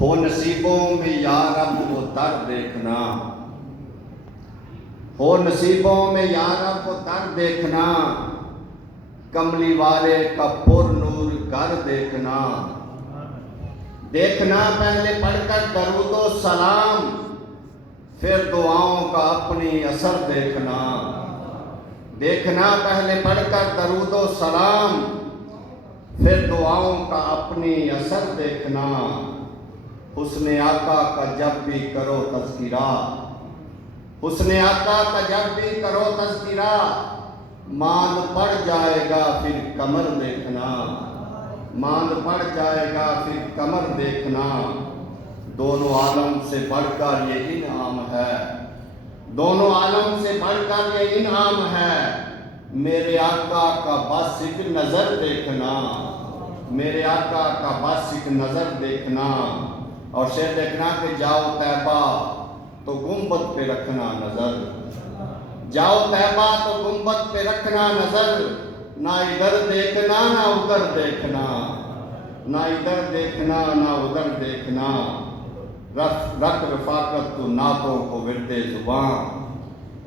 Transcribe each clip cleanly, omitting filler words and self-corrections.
ہو نصیبوں میں یا رب وہ در دیکھنا، ہو نصیبوں میں یا رب وہ در دیکھنا، کملی والے کا پر نور گھر دیکھنا، دیکھنا پہلے پڑھ کر درود و سلام، پھر دعاؤں کا اپنی اثر دیکھنا، دیکھنا پہلے پڑھ کر درود و سلام، پھر دعاؤں کا اپنی اثر دیکھنا، حسن آقا کا جب بھی کرو تذکرہ، حسن آقا کا جب بھی کرو تذکرہ، ماند پڑ جائے گا پھر کمر دیکھنا، ماند پڑ جائے گا پھر کمر دیکھنا، دونوں عالم سے بڑھ کر یہ انعام ہے، دونوں عالم سے بڑھ کر یہ انعام ہے، میرے آقا کا بس ایک نظر دیکھنا، میرے آقا کا بس ایک نظر دیکھنا، اور شعر دیکھنا کہ جاؤ طیبہ تو گنبد پہ رکھنا نظر، جاؤ طیبہ تو گنبد پہ رکھنا نظر، نہ ادھر دیکھنا نہ ادھر دیکھنا، نہ ادھر دیکھنا نہ ادھر دیکھنا، رکھ رفاقت تو نعتوں کو ورد زباں،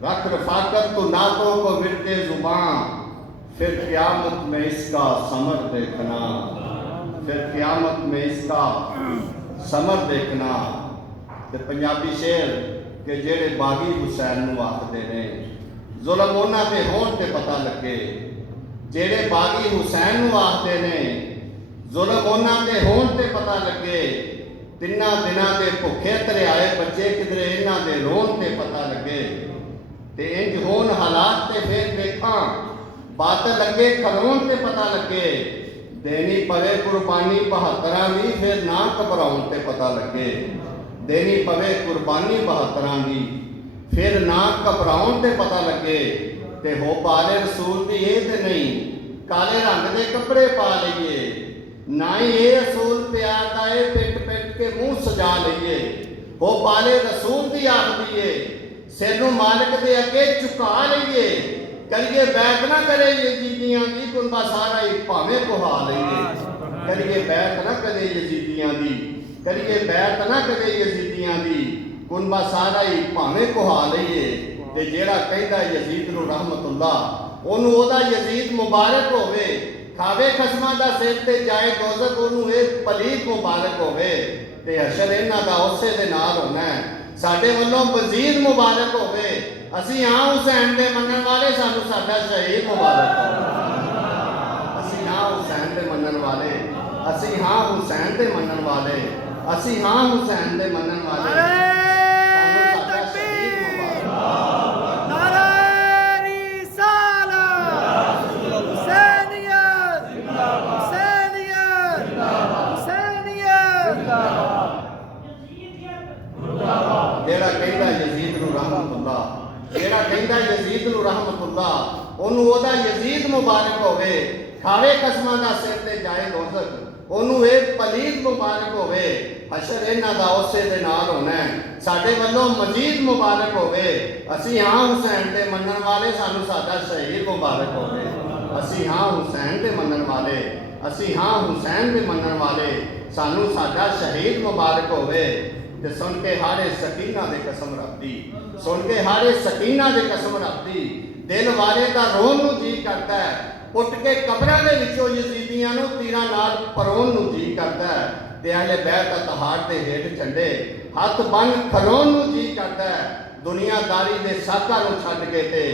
رکھ رفاقت تو نعتوں کو ورد زباں، پھر قیامت میں اس کا ثمر دیکھنا، پھر قیامت میں اس کا ثمر دیکھنا۔ تے پنجابی شعر کہ جڑے باغی حسین نو آکھدے نے ظلم انہاں دے ہون تے پتہ لگے، جڑے باغی حسین نو آکھدے نے ظلم انہاں دے ہون تے پتہ لگے، تناں دناں دے بھکھے ترے آئے بچے کدرے انہاں دے رون تے پتہ لگے، تے انج ہون حالات تے پھر دیکھاں بات لگے کھلون تے پتہ لگے، دینی پوے قربانی بہتراں دی پھر نہ گھبراؤن تے پتہ لگے، دینی پوے قربانی بہتراں دی پھر نہ گھبراؤن تے پتہ لگے، تے ہو پالے رسول دی یہ تے نہیں کالے رنگ دے کپڑے پا لئیے، نہ ہی یہ اصول پیار دائے پٹ پٹ کے منہ سجا لئیے، ہو پالے رسول دی آخ دیئے سینو مالک دے اگے چکا لئیے، کریے بیعت نہ کرے یزیدیاں دی کنبہ سارا ہی پاویں کہا لئیے، کریے بیعت نہ کرے یزیدیاں دی، کریے بیعت نہ کرے یزیدیاں دی کنبہ سارا ہی پاویں کہا لئیے، تے جیڑا کہندا یزید نو رحمت اللہ اونوں او دا یزید مبارک ہوئے، کھاوے خصماں دا سر تے جائے دوزخ اونوں اے پلید مبارک ہوئے، تے حشر انہاں دا اسے دے نال ہونا ہے، ساڈے والوں مزید مبارک ہوئے، اسی ہاں حسین دے منن والے سانو ساڈا شہید مبارک ہوئے، اسی ہاں حسین دے منن والے، اسی ہاں حسین دے منن والے، اسی ہاں حسین دے منن والے، سانو ساڈا شہید مبارک ہوئے۔ نعرہ رسالت، حسینیت، حسینیت، حسینیت، جیڑا کہندا یزید نو رحمت اللہ، جیڑا کہندا یزید نو رحمت اللہ اونوں او دا یزید مبارک ہوئے، کھاوے قسماں دا سر تے جائے دوزخ اونوں اے پلید مبارک ہوئے، حشر انہاں دا اسے دے نال ہونا ہے، ساڈے والوں مزید مبارک ہوئے، اسی ہاں حسین دے منن والے سانو ساڈا شہید مبارک ہوئے، اسی ہاں حسین دے منن والے، اسی ہاں حسین دے منن والے سانو ساڈا شہید مبارک ہوئے، تے سن کے ہارے سکینہ دے قسم رب دی، سن کے ہارے سکینہ دے قسم رب دی، دل والے دا رون نو جی کرتا ہے، اٹھ کے قبراں دے وچوں یزیدیاں نو تیراں نال پرون نو جی کرتا ہے، تے اہل بیت اطہار دے ہیٹھ جھنڈے ہاتھ بن کھلون نو جی کرتا ہے، دنیا داری دے ساکا نو چھڈ کے تے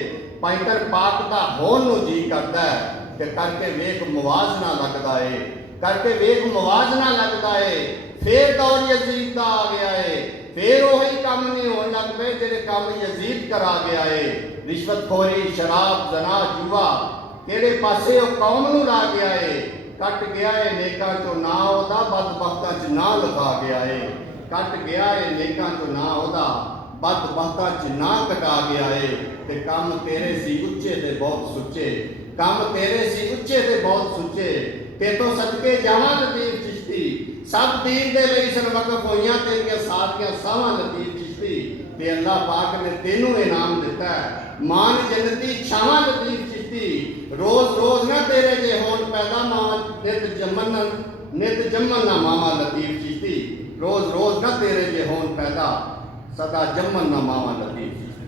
پینٹر پاک دا ہون نو جی کرتا ہے، کہ کر کے ویکھ موازنہ لگدا ہے، کر کے ویکھ موازنہ لگدا ہے، پھر دور یزید دا آ گیا ہے، پھر وہی کام نہیں ہون لگ پے جڑے کام یزید کرا گیا ہے، رشوت خوری شراب زنا جوا کیڑے پاسے او قوم نو لا گیا ہے، کٹ گیا ہے نیکاں چوں نا او دا بدبختاں چ نا لکھا گیا ہے، کٹ گیا ہے نیکاں چوں نا او دا بدبختاں چ نا کٹا گیا ہے، تے کام تیرے سی اچے تے بہت سچے، کام تیرے سی اچے تے بہت سچے، تے تو صدقے جاواں لطیف چشتی، سب دین دے لئی سن وقف ہوئیاں تیریاں ساتھیاں ساواں لطیف چشتی، تے اللہ پاک نے تینوں انعام دیتا ہے، مان جنتی چھاواں لطیف چشتی، روز روز نہ تیرے جے ہون پیدا ماں نت جمن نہ ماما لطیف چشتی، روز روز نہ تیرے یہ ہون پیدا سدا جمن نہ ماواں لطیف